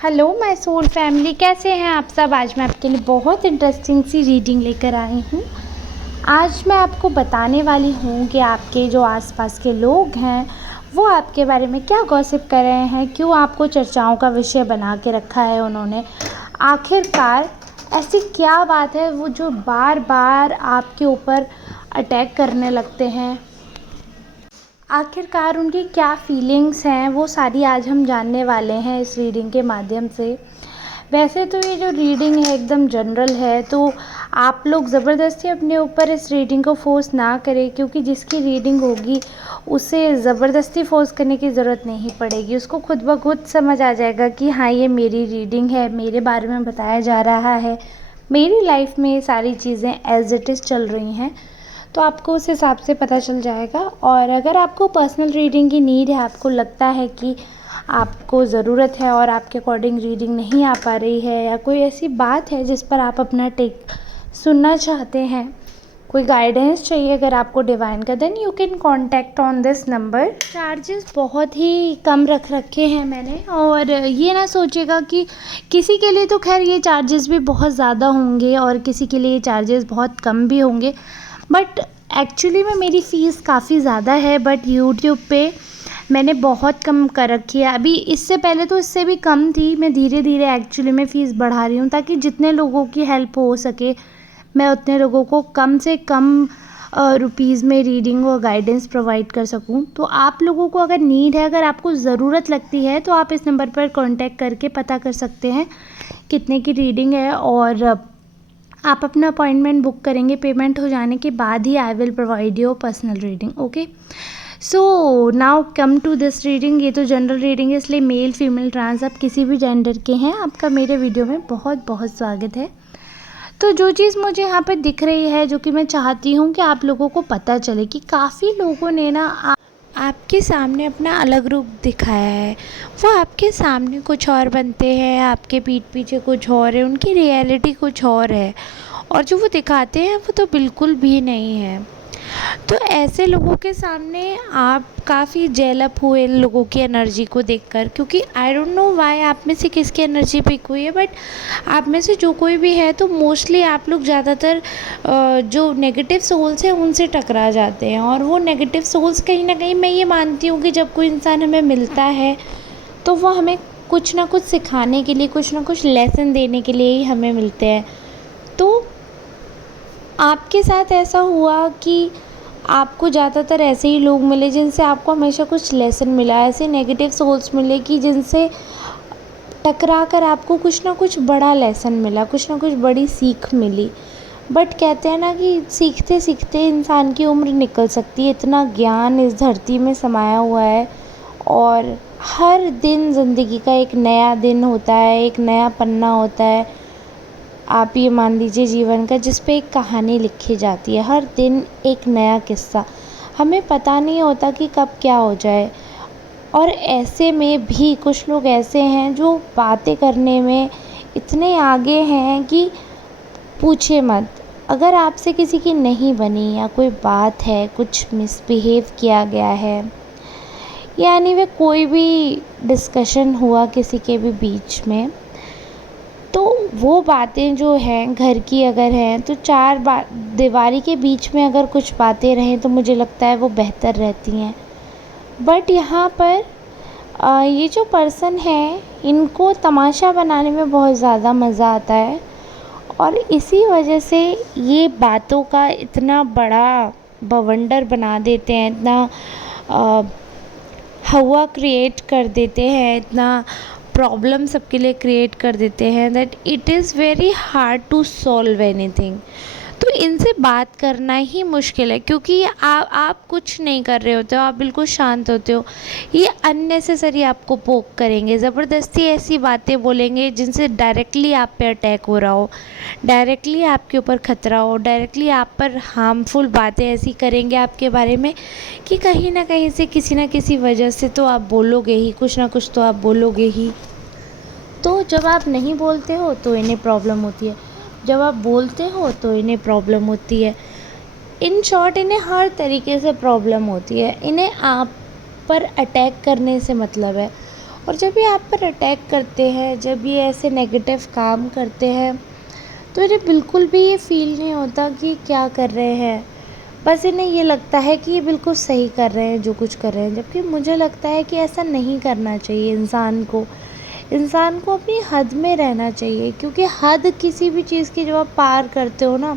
Hello my soul family, कैसे हैं आप सब। आज मैं आपके लिए बहुत इंटरेस्टिंग सी रीडिंग लेकर आई हूँ। आज मैं आपको बताने वाली हूँ कि आपके जो आसपास के लोग हैं वो आपके बारे में क्या गॉसिप कर रहे हैं, क्यों आपको चर्चाओं का विषय बना के रखा है उन्होंने। आखिरकार ऐसी क्या बात है वो जो बार बार आपके ऊपर अटैक करने लगते हैं। आखिरकार उनकी क्या फीलिंग्स हैं वो सारी आज हम जानने वाले हैं इस रीडिंग के माध्यम से। वैसे तो ये जो रीडिंग है एकदम जनरल है, तो आप लोग ज़बरदस्ती अपने ऊपर इस रीडिंग को फोर्स ना करें, क्योंकि जिसकी रीडिंग होगी उसे ज़बरदस्ती फोर्स करने की ज़रूरत नहीं पड़ेगी। उसको खुद ब खुद समझ आ जाएगा कि हाँ, ये मेरी रीडिंग है, मेरे बारे में बताया जा रहा है, मेरी लाइफ में ये सारी चीज़ें एज इट इज़ चल रही हैं। तो आपको उस हिसाब से पता चल जाएगा। और अगर आपको पर्सनल रीडिंग की नीड है, आपको लगता है कि आपको ज़रूरत है और आपके अकॉर्डिंग रीडिंग नहीं आ पा रही है, या कोई ऐसी बात है जिस पर आप अपना टेक सुनना चाहते हैं, कोई गाइडेंस चाहिए अगर आपको डिवाइन का, then you can contact on this number. Charges बहुत ही कम रख रखे हैं मैंने, और ये ना सोचेगा कि किसी के लिए तो खैर ये चार्जेस भी बहुत ज़्यादा होंगे और किसी के लिए चार्जेस बहुत कम भी होंगे, बट एक्चुअली में मेरी फ़ीस काफ़ी ज़्यादा है। बट यूट्यूब पे मैंने बहुत कम कर रखी है। अभी इससे पहले तो इससे भी कम थी। मैं धीरे धीरे एक्चुअली में फ़ीस बढ़ा रही हूँ ताकि जितने लोगों की हेल्प हो सके मैं उतने लोगों को कम से कम रुपीज़ में रीडिंग और गाइडेंस प्रोवाइड कर सकूँ। तो आप लोगों को अगर नीड है, अगर आपको ज़रूरत लगती है, तो आप इस नंबर पर कांटेक्ट करके पता कर सकते हैं कितने की रीडिंग है, और आप अपना अपॉइंटमेंट बुक करेंगे। पेमेंट हो जाने के बाद ही I will provide your personal reading. Okay, so now come to this reading. ये तो जनरल रीडिंग है, इसलिए मेल फीमेल ट्रांस आप किसी भी जेंडर के हैं, आपका मेरे वीडियो में बहुत बहुत स्वागत है। तो जो चीज़ मुझे यहाँ पे दिख रही है, जो कि मैं चाहती हूँ कि आप लोगों को पता चले, कि काफ़ी लोगों ने ना आपके सामने अपना अलग रूप दिखाया है। वो आपके सामने कुछ और बनते हैं, आपके पीठ पीछे कुछ और है, उनकी रियलिटी कुछ और है, और जो वो दिखाते हैं वो तो बिल्कुल भी नहीं है। तो ऐसे लोगों के सामने आप काफ़ी जेल अप हुए इन लोगों की एनर्जी को देखकर, क्योंकि आई डोंट नो व्हाई आप में से किसकी एनर्जी पिक हुई है, बट आप में से जो कोई भी है तो मोस्टली आप लोग ज़्यादातर जो नेगेटिव सोल्स हैं उनसे टकरा जाते हैं। और वो नेगेटिव सोल्स कहीं ना कहीं, मैं ये मानती हूँ कि जब कोई इंसान हमें मिलता है तो वो हमें कुछ ना कुछ सिखाने के लिए, कुछ ना कुछ लेसन देने के लिए ही हमें मिलते हैं। तो आपके साथ ऐसा हुआ कि आपको ज़्यादातर ऐसे ही लोग मिले जिनसे आपको हमेशा कुछ लेसन मिला, ऐसे नेगेटिव सोल्स मिले कि जिनसे टकरा कर आपको कुछ ना कुछ बड़ा लेसन मिला, कुछ ना कुछ बड़ी सीख मिली। बट कहते हैं ना कि सीखते सीखते इंसान की उम्र निकल सकती है। इतना ज्ञान इस धरती में समाया हुआ है, और हर दिन ज़िंदगी का एक नया दिन होता है, एक नया पन्ना होता है। आप ये मान लीजिए जीवन का, जिस पे एक कहानी लिखी जाती है, हर दिन एक नया किस्सा। हमें पता नहीं होता कि कब क्या हो जाए। और ऐसे में भी कुछ लोग ऐसे हैं जो बातें करने में इतने आगे हैं कि पूछिए मत। अगर आपसे किसी की नहीं बनी, या कोई बात है, कुछ मिसबिहेव किया गया है, यानी वे कोई भी डिस्कशन हुआ किसी के भी बीच में, तो वो बातें जो हैं घर की अगर हैं, तो चार दीवारी के बीच में अगर कुछ बातें रहें तो मुझे लगता है वो बेहतर रहती हैं। बट यहाँ पर ये जो पर्सन है, इनको तमाशा बनाने में बहुत ज़्यादा मज़ा आता है, और इसी वजह से ये बातों का इतना बड़ा बवंडर बना देते हैं, इतना हवा क्रिएट कर देते हैं, इतना प्रॉब्लम सबके लिए क्रिएट कर देते हैं, that it is very hard to solve anything. तो इनसे बात करना ही मुश्किल है, क्योंकि आप कुछ नहीं कर रहे होते हो, आप बिल्कुल शांत होते हो। ये अननेसेसरी आपको पोक करेंगे, ज़बरदस्ती ऐसी बातें बोलेंगे जिनसे डायरेक्टली आप पे अटैक हो रहा हो, डायरेक्टली आपके ऊपर खतरा हो, डायरेक्टली आप पर हार्मफुल बातें ऐसी करेंगे आपके बारे में कि कहीं ना कहीं से, किसी ना किसी वजह से तो आप बोलोगे ही, कुछ ना कुछ तो आप बोलोगे ही। तो जब आप नहीं बोलते हो तो इन्हें प्रॉब्लम होती है, जब आप बोलते हो तो इन्हें प्रॉब्लम होती है। इन शॉर्ट, इन्हें हर तरीके से प्रॉब्लम होती है। इन्हें आप पर अटैक करने से मतलब है, और जब ये आप पर अटैक करते हैं, जब ये ऐसे नेगेटिव काम करते हैं, तो इन्हें बिल्कुल भी ये फ़ील नहीं होता कि क्या कर रहे हैं। बस इन्हें ये लगता है कि ये बिल्कुल सही कर रहे हैं जो कुछ कर रहे हैं, जबकि मुझे लगता है कि ऐसा नहीं करना चाहिए इंसान को अपनी हद में रहना चाहिए, क्योंकि हद किसी भी चीज़ की जब आप पार करते हो ना,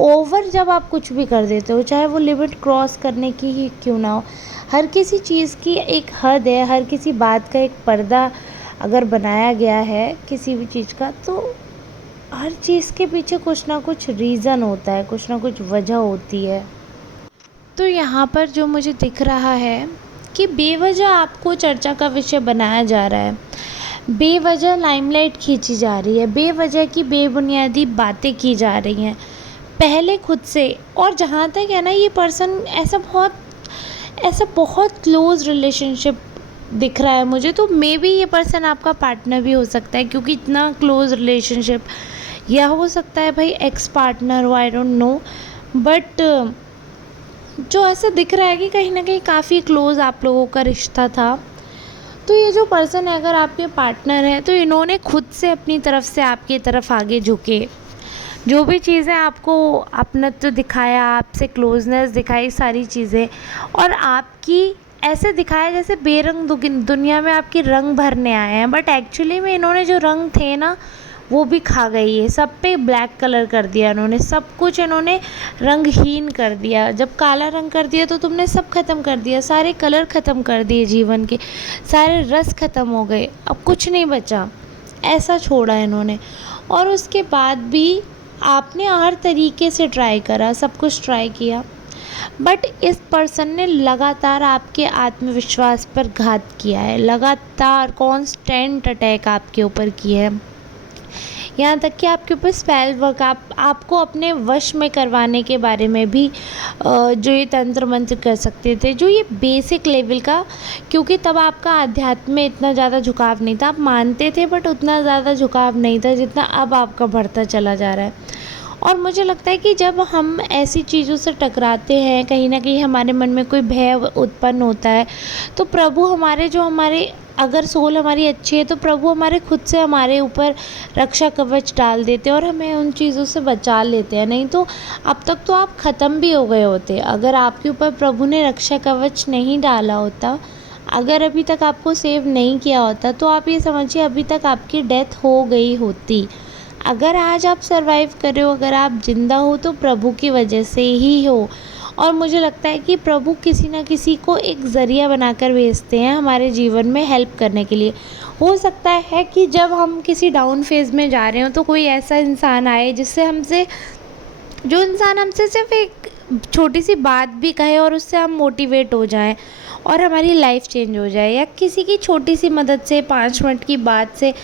ओवर जब आप कुछ भी कर देते हो, चाहे वो लिमिट क्रॉस करने की ही क्यों ना हो, हर किसी चीज़ की एक हद है, हर किसी बात का एक पर्दा अगर बनाया गया है किसी भी चीज़ का, तो हर चीज़ के पीछे कुछ ना कुछ रीज़न होता है, कुछ ना कुछ वजह होती है। तो यहाँ पर जो मुझे दिख रहा है कि बेवजह आपको चर्चा का विषय बनाया जा रहा है, बेवजह लाइमलाइट खींची जा रही है, बेवजह की बेबुनियादी बातें की जा रही हैं, पहले खुद से। और जहाँ तक है ना, ये पर्सन ऐसा बहुत क्लोज़ रिलेशनशिप दिख रहा है मुझे, तो मे बी ये पर्सन आपका पार्टनर भी हो सकता है, क्योंकि इतना क्लोज़ रिलेशनशिप, या हो सकता है भाई एक्स पार्टनर हो, आई डोंट नो, बट जो ऐसा दिख रहा है कि कहीं ना कहीं काफ़ी क्लोज़ आप लोगों का रिश्ता था। तो ये जो पर्सन है, अगर आपके पार्टनर है, तो इन्होंने खुद से अपनी तरफ से आपकी तरफ आगे झुके, जो भी चीज़ें आपको अपनत्व दिखाया, आपसे क्लोजनेस दिखाई, सारी चीज़ें, और आपकी ऐसे दिखाया जैसे बेरंग दुनिया में आपकी रंग भरने आए हैं, बट एक्चुअली में इन्होंने जो रंग थे ना, वो भी खा गई है, सब पे ब्लैक कलर कर दिया इन्होंने, सब कुछ इन्होंने रंगहीन कर दिया। जब काला रंग कर दिया तो तुमने सब ख़त्म कर दिया, सारे कलर ख़त्म कर दिए जीवन के, सारे रस ख़त्म हो गए, अब कुछ नहीं बचा, ऐसा छोड़ा इन्होंने। और उसके बाद भी आपने हर तरीके से ट्राई करा, सब कुछ ट्राई किया, बट इस पर्सन ने लगातार आपके आत्मविश्वास पर घात किया है, लगातार कांस्टेंट अटैक आपके ऊपर किया है, यहाँ तक कि आपके ऊपर स्पेल वर्क आपको अपने वश में करवाने के बारे में भी जो ये तंत्र मंत्र कर सकते थे, जो ये बेसिक लेवल का, क्योंकि तब आपका आध्यात्म में इतना ज़्यादा झुकाव नहीं था, आप मानते थे बट उतना ज़्यादा झुकाव नहीं था जितना अब आपका बढ़ता चला जा रहा है। और मुझे लगता है कि जब हम ऐसी चीज़ों से टकराते हैं, कहीं ना कहीं हमारे मन में कोई भय उत्पन्न होता है, तो प्रभु हमारे अगर सोल हमारी अच्छी है, तो प्रभु हमारे खुद से हमारे ऊपर रक्षा कवच डाल देते हैं और हमें उन चीज़ों से बचा लेते हैं। नहीं तो अब तक तो आप ख़त्म भी हो गए होते, अगर आपके ऊपर प्रभु ने रक्षा कवच नहीं डाला होता, अगर अभी तक आपको सेव नहीं किया होता, तो आप ये समझिए अभी तक आपकी डेथ हो गई होती। अगर आज आप सरवाइव कर रहे हो, अगर आप ज़िंदा हो, तो प्रभु की वजह से ही हो। और मुझे लगता है कि प्रभु किसी ना किसी को एक ज़रिया बनाकर भेजते हैं हमारे जीवन में हेल्प करने के लिए। हो सकता है कि जब हम किसी डाउन फेज़ में जा रहे हो, तो कोई ऐसा इंसान आए जो इंसान हमसे सिर्फ एक छोटी सी बात भी कहे और उससे हम मोटिवेट हो जाएं और हमारी लाइफ चेंज हो जाए, या किसी की छोटी सी मदद से, 5 मिनट की बात से,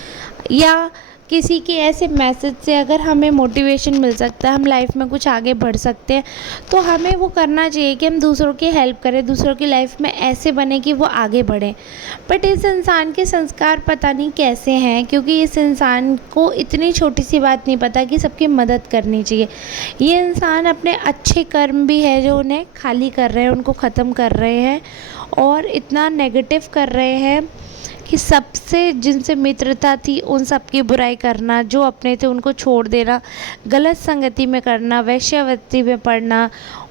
या किसी के ऐसे मैसेज से अगर हमें मोटिवेशन मिल सकता है, हम लाइफ में कुछ आगे बढ़ सकते हैं, तो हमें वो करना चाहिए कि हम दूसरों की हेल्प करें, दूसरों की लाइफ में ऐसे बने कि वो आगे बढ़ें। बट इस इंसान के संस्कार पता नहीं कैसे हैं, क्योंकि इस इंसान को इतनी छोटी सी बात नहीं पता कि सबकी मदद करनी चाहिए। ये इंसान अपने अच्छे कर्म भी है जो उन्हें खाली कर रहे हैं, उनको ख़त्म कर रहे हैं, और इतना नेगेटिव कर रहे हैं कि सबसे जिनसे मित्रता थी उन सब की बुराई करना, जो अपने थे उनको छोड़ देना, गलत संगति में करना, वेश्यावृत्ति में पड़ना,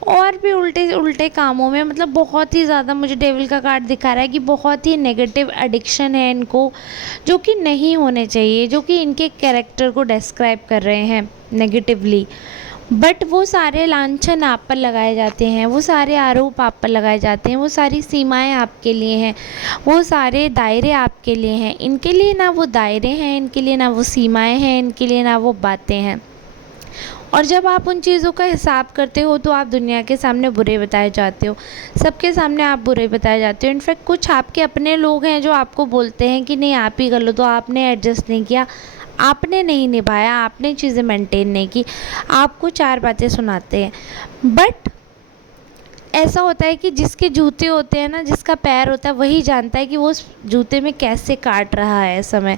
और भी उल्टे उल्टे कामों में, मतलब बहुत ही ज़्यादा मुझे डेविल का कार्ड दिखा रहा है कि बहुत ही नेगेटिव एडिक्शन है इनको, जो कि नहीं होने चाहिए, जो कि इनके कैरेक्टर को डिस्क्राइब कर रहे हैं नेगेटिवली। बट वो सारे लांछन आप पर लगाए जाते हैं, वो सारे आरोप आप पर लगाए जाते हैं, वो सारी सीमाएं आपके लिए हैं, वो सारे दायरे आपके लिए हैं। इनके लिए ना वो दायरे हैं, इनके लिए ना वो सीमाएं हैं, इनके लिए ना वो बातें हैं। और जब आप उन चीज़ों का हिसाब करते हो, तो आप दुनिया के सामने बुरे बताए जाते हो, सबके सामने आप बुरे बताए जाते हो। इनफैक्ट कुछ आपके अपने लोग हैं जो आपको बोलते हैं कि नहीं आप ही कर लो, तो आपने एडजस्ट नहीं किया, आपने नहीं निभाया, आपने चीज़ें मेंटेन नहीं की, आपको 4 बातें सुनाते हैं। बट ऐसा होता है कि जिसके जूते होते हैं ना, जिसका पैर होता है, वही जानता है कि वो उस जूते में कैसे काट रहा है समय।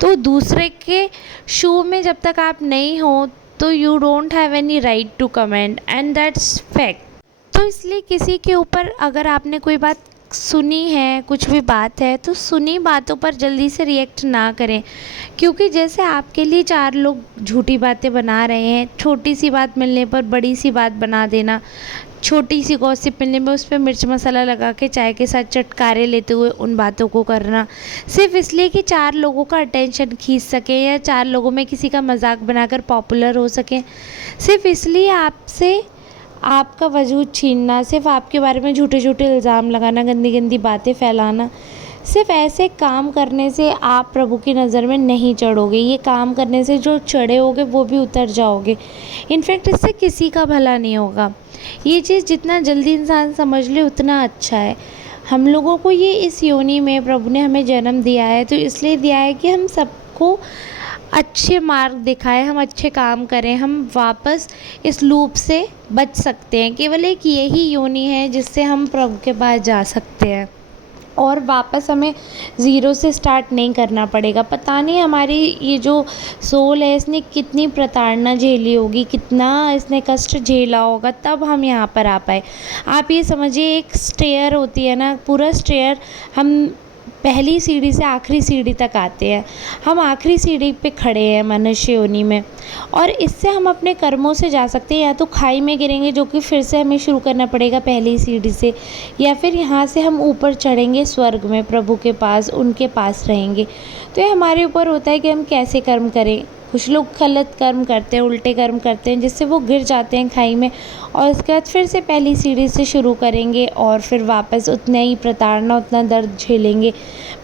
तो दूसरे के शू में जब तक आप नहीं हो, तो you don't have any right to comment, and that's fact. तो इसलिए किसी के ऊपर अगर आपने कोई बात सुनी है कुछ भी बात है तो सुनी बातों पर जल्दी से रिएक्ट ना करें, क्योंकि जैसे आपके लिए 4 लोग झूठी बातें बना रहे हैं, छोटी सी बात मिलने पर बड़ी सी बात बना देना, छोटी सी गॉसिप मिलने में उस पे मिर्च मसाला लगा के चाय के साथ चटकारे लेते हुए उन बातों को करना, सिर्फ इसलिए कि 4 लोगों का अटेंशन खींच सके या 4 लोगों में किसी का मजाक बनाकर पॉपुलर हो सके, सिर्फ इसलिए आपसे आपका वजूद छीनना, सिर्फ आपके बारे में झूठे झूठे इल्ज़ाम लगाना, गंदी गंदी बातें फैलाना, सिर्फ ऐसे काम करने से आप प्रभु की नज़र में नहीं चढ़ोगे। ये काम करने से जो चढ़े होगे वो भी उतर जाओगे। इनफैक्ट इससे किसी का भला नहीं होगा। ये चीज़ जितना जल्दी इंसान समझ ले उतना अच्छा है। हम लोगों को ये इस योनि में प्रभु ने हमें जन्म दिया है तो इसलिए दिया है कि हम सबको अच्छे मार्ग दिखाएं, हम अच्छे काम करें, हम वापस इस लूप से बच सकते हैं। केवल एक यही योनि है जिससे हम प्रभु के पास जा सकते हैं और वापस हमें ज़ीरो से स्टार्ट नहीं करना पड़ेगा। पता नहीं हमारी ये जो सोल है इसने कितनी प्रताड़ना झेली होगी, कितना इसने कष्ट झेला होगा, तब हम यहाँ पर आ पाए। आप ये समझिए एक स्टेयर होती है ना, पूरा स्टेयर हम पहली सीढ़ी से आखिरी सीढ़ी तक आते हैं। हम आखिरी सीढ़ी पे खड़े हैं मनुष्य योनि में, और इससे हम अपने कर्मों से जा सकते हैं। या तो खाई में गिरेंगे जो कि फिर से हमें शुरू करना पड़ेगा पहली सीढ़ी से, या फिर यहाँ से हम ऊपर चढ़ेंगे स्वर्ग में प्रभु के पास, उनके पास रहेंगे। तो ये हमारे ऊपर होता है कि हम कैसे कर्म करें। कुछ लोग गलत कर्म करते हैं, उल्टे कर्म करते हैं, जिससे वो गिर जाते हैं खाई में, और उसके बाद फिर से पहली सीढ़ी से शुरू करेंगे और फिर वापस उतना ही प्रताड़ना, उतना दर्द झेलेंगे।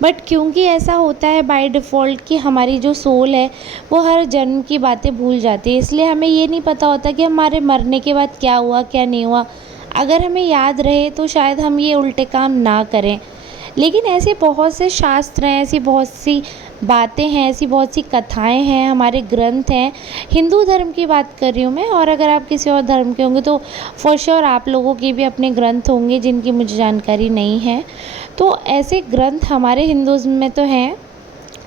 बट क्योंकि ऐसा होता है बाय डिफ़ॉल्ट कि हमारी जो सोल है वो हर जन्म की बातें भूल जाती है, इसलिए हमें ये नहीं पता होता कि हमारे मरने के बाद क्या हुआ क्या नहीं हुआ। अगर हमें याद रहे तो शायद हम ये उल्टे काम ना करें। लेकिन ऐसे बहुत से शास्त्र हैं, ऐसी बहुत सी बातें हैं, ऐसी बहुत सी कथाएं हैं, हमारे ग्रंथ हैं। हिंदू धर्म की बात कर रही हूँ मैं, और अगर आप किसी और धर्म के होंगे तो फॉर श्योर आप लोगों के भी अपने ग्रंथ होंगे जिनकी मुझे जानकारी नहीं है। तो ऐसे ग्रंथ हमारे हिंदुज़्म में तो हैं।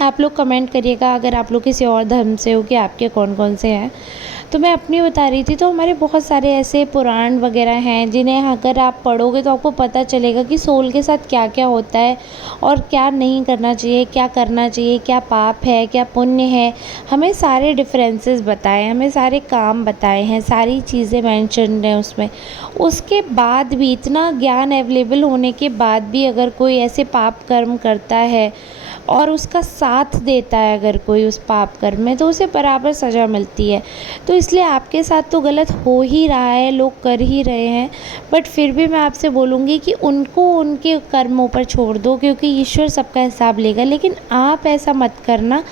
आप लोग कमेंट करिएगा अगर आप लोग किसी और धर्म से हो कि आपके कौन कौन से हैं। तो मैं अपनी बता रही थी, तो हमारे बहुत सारे ऐसे पुराण वगैरह हैं जिन्हें अगर आप पढ़ोगे तो आपको पता चलेगा कि सोल के साथ क्या क्या होता है और क्या नहीं करना चाहिए, क्या करना चाहिए, क्या पाप है, क्या पुण्य है। हमें सारे डिफरेंसेस बताए, हमें सारे काम बताए हैं, सारी चीज़ें मेंशन हैं उसमें। उसके बाद भी, इतना ज्ञान अवेलेबल होने के बाद भी अगर कोई ऐसे पाप कर्म करता है और उसका साथ देता है अगर कोई उस पाप कर्म में, तो उसे बराबर सज़ा मिलती है। तो इसलिए आपके साथ तो गलत हो ही रहा है, लोग कर ही रहे हैं, बट फिर भी मैं आपसे बोलूँगी कि उनको उनके कर्मों पर छोड़ दो, क्योंकि ईश्वर सबका हिसाब लेगा। लेकिन आप ऐसा मत करना।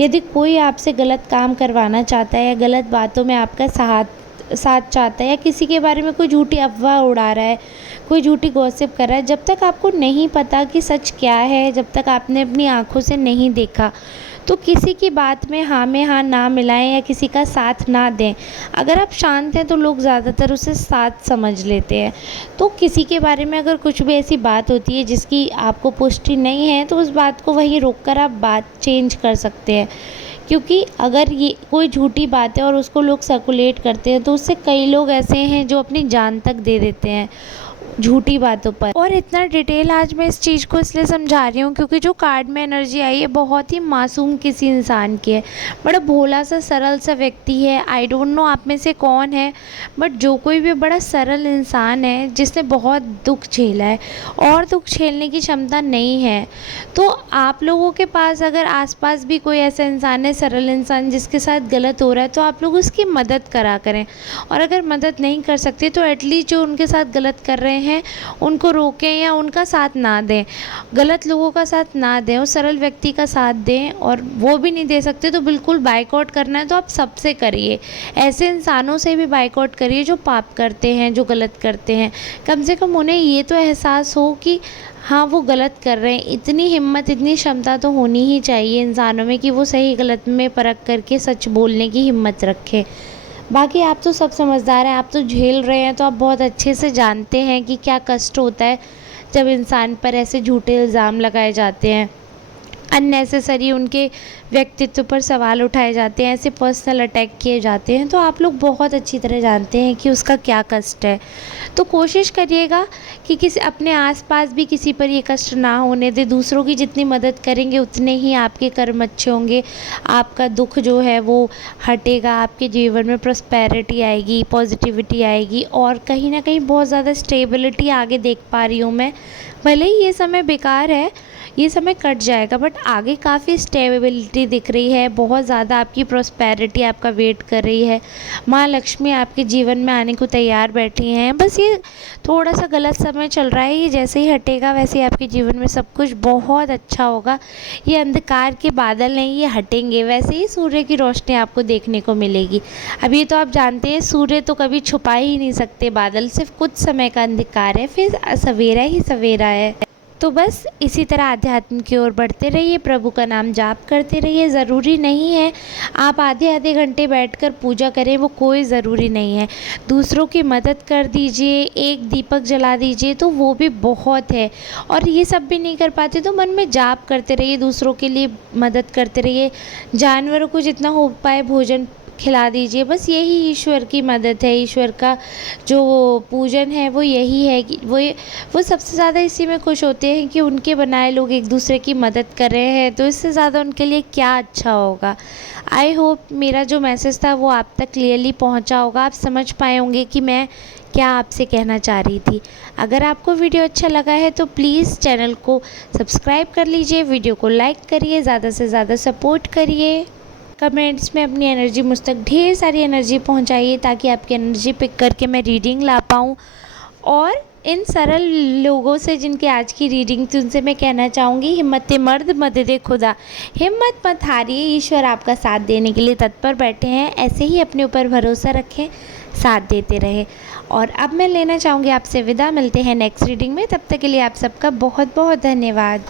यदि कोई आपसे गलत काम करवाना चाहता है या गलत बातों में आपका साथ चाहता है, या किसी के बारे में कोई झूठी अफवाह उड़ा रहा है, कोई झूठी गॉसिप कर रहा है, जब तक आपको नहीं पता कि सच क्या है, जब तक आपने अपनी आँखों से नहीं देखा, तो किसी की बात में हाँ ना मिलाएं या किसी का साथ ना दें। अगर आप शांत हैं तो लोग ज़्यादातर उसे साथ समझ लेते हैं। तो किसी के बारे में अगर कुछ भी ऐसी बात होती है जिसकी आपको पुष्टि नहीं है, तो उस बात को वहीं रोककर आप बात चेंज कर सकते हैं। क्योंकि अगर ये कोई झूठी बात है और उसको लोग सर्कुलेट करते हैं, तो उससे कई लोग ऐसे हैं जो अपनी जान तक दे देते हैं झूठी बातों पर। और इतना डिटेल आज मैं इस चीज़ को इसलिए समझा रही हूँ क्योंकि जो कार्ड में एनर्जी आई है बहुत ही मासूम किसी इंसान की है, बड़ा भोला सा सरल सा व्यक्ति है। आई डोंट नो आप में से कौन है, बट जो कोई भी बड़ा सरल इंसान है जिसने बहुत दुख झेला है और दुख झेलने की क्षमता नहीं है, तो आप लोगों के पास अगर आसपास भी कोई ऐसा इंसान है, सरल इंसान जिसके साथ गलत हो रहा है, तो आप लोग उसकी मदद करा करें। और अगर मदद नहीं कर सकते तो एटलीस्ट जो उनके साथ गलत कर रहे हैं उनको रोकें या उनका साथ ना दें, गलत लोगों का साथ ना दें, उस सरल व्यक्ति का साथ दें। और वो भी नहीं दे सकते तो बिल्कुल बाइकआउट करना है तो आप सबसे करिए, ऐसे इंसानों से भी बाइकआउट करिए जो पाप करते हैं, जो गलत करते हैं। कम से कम उन्हें ये तो एहसास हो कि हाँ वो गलत कर रहे हैं। इतनी हिम्मत, इतनी क्षमता तो होनी ही चाहिए इंसानों में कि वो सही गलत में परख करके सच बोलने की हिम्मत रखें। बाकी आप तो सब समझदार हैं, आप तो झेल रहे हैं, तो आप बहुत अच्छे से जानते हैं कि क्या कष्ट होता है जब इंसान पर ऐसे झूठे इल्ज़ाम लगाए जाते हैं। अननेसेसरी उनके व्यक्तित्व पर सवाल उठाए जाते हैं, ऐसे पर्सनल अटैक किए जाते हैं, तो आप लोग बहुत अच्छी तरह जानते हैं कि उसका क्या कष्ट है। तो कोशिश करिएगा कि किसी अपने आसपास भी किसी पर ये कष्ट ना होने दें। दूसरों की जितनी मदद करेंगे उतने ही आपके कर्म अच्छे होंगे, आपका दुख जो है वो हटेगा, आपके जीवन में प्रॉस्पेरिटी आएगी, पॉजिटिविटी आएगी और कहीं ना कहीं बहुत ज़्यादा स्टेबिलिटी आगे देख पा रही हूँ मैं। भले ही ये समय बेकार है, ये समय कट जाएगा, बट आगे काफ़ी स्टेबिलिटी दिख रही है, बहुत ज़्यादा आपकी प्रॉस्पेरिटी आपका वेट कर रही है। माँ लक्ष्मी आपके जीवन में आने को तैयार बैठी हैं। बस ये थोड़ा सा गलत समय चल रहा है, ये जैसे ही हटेगा वैसे ही आपके जीवन में सब कुछ बहुत अच्छा होगा। ये अंधकार के बादल नहीं, ये हटेंगे, वैसे ही सूर्य की रोशनी आपको देखने को मिलेगी। अभी तो आप जानते हैं सूर्य तो कभी छुपा ही नहीं सकते बादल, सिर्फ कुछ समय का अंधकार है, फिर सवेरा ही सवेरा है। तो बस इसी तरह आध्यात्म की ओर बढ़ते रहिए, प्रभु का नाम जाप करते रहिए। ज़रूरी नहीं है आप आधे आधे घंटे बैठकर पूजा करें, वो कोई ज़रूरी नहीं है। दूसरों की मदद कर दीजिए, एक दीपक जला दीजिए तो वो भी बहुत है। और ये सब भी नहीं कर पाते तो मन में जाप करते रहिए, दूसरों के लिए मदद करते रहिए, जानवरों को जितना हो पाए भोजन खिला दीजिए। बस यही ईश्वर की मदद है, ईश्वर का जो पूजन है वो यही है कि वो सबसे ज़्यादा इसी में खुश होते हैं कि उनके बनाए लोग एक दूसरे की मदद कर रहे हैं, तो इससे ज़्यादा उनके लिए क्या अच्छा होगा। आई होप मेरा जो मैसेज था वो आप तक क्लियरली पहुंचा होगा, आप समझ पाए होंगे कि मैं क्या आपसे कहना चाह रही थी। अगर आपको वीडियो अच्छा लगा है तो प्लीज़ चैनल को सब्सक्राइब कर लीजिए, वीडियो को लाइक करिए, ज़्यादा से ज़्यादा सपोर्ट करिए। कमेंट्स में अपनी एनर्जी मुझ तक ढेर सारी एनर्जी पहुंचाइए ताकि आपकी एनर्जी पिक करके मैं रीडिंग ला पाऊँ। और इन सरल लोगों से जिनकी आज की रीडिंग थी उनसे मैं कहना चाहूँगी, हिम्मत मर्द मदद खुदा, हिम्मत मत हारिए, ईश्वर आपका साथ देने के लिए तत्पर बैठे हैं। ऐसे ही अपने ऊपर भरोसा रखें, साथ देते रहें। और अब मैं लेना चाहूँगी आपसे विदा, मिलते हैं नेक्स्ट रीडिंग में, तब तक के लिए आप सबका बहुत बहुत धन्यवाद।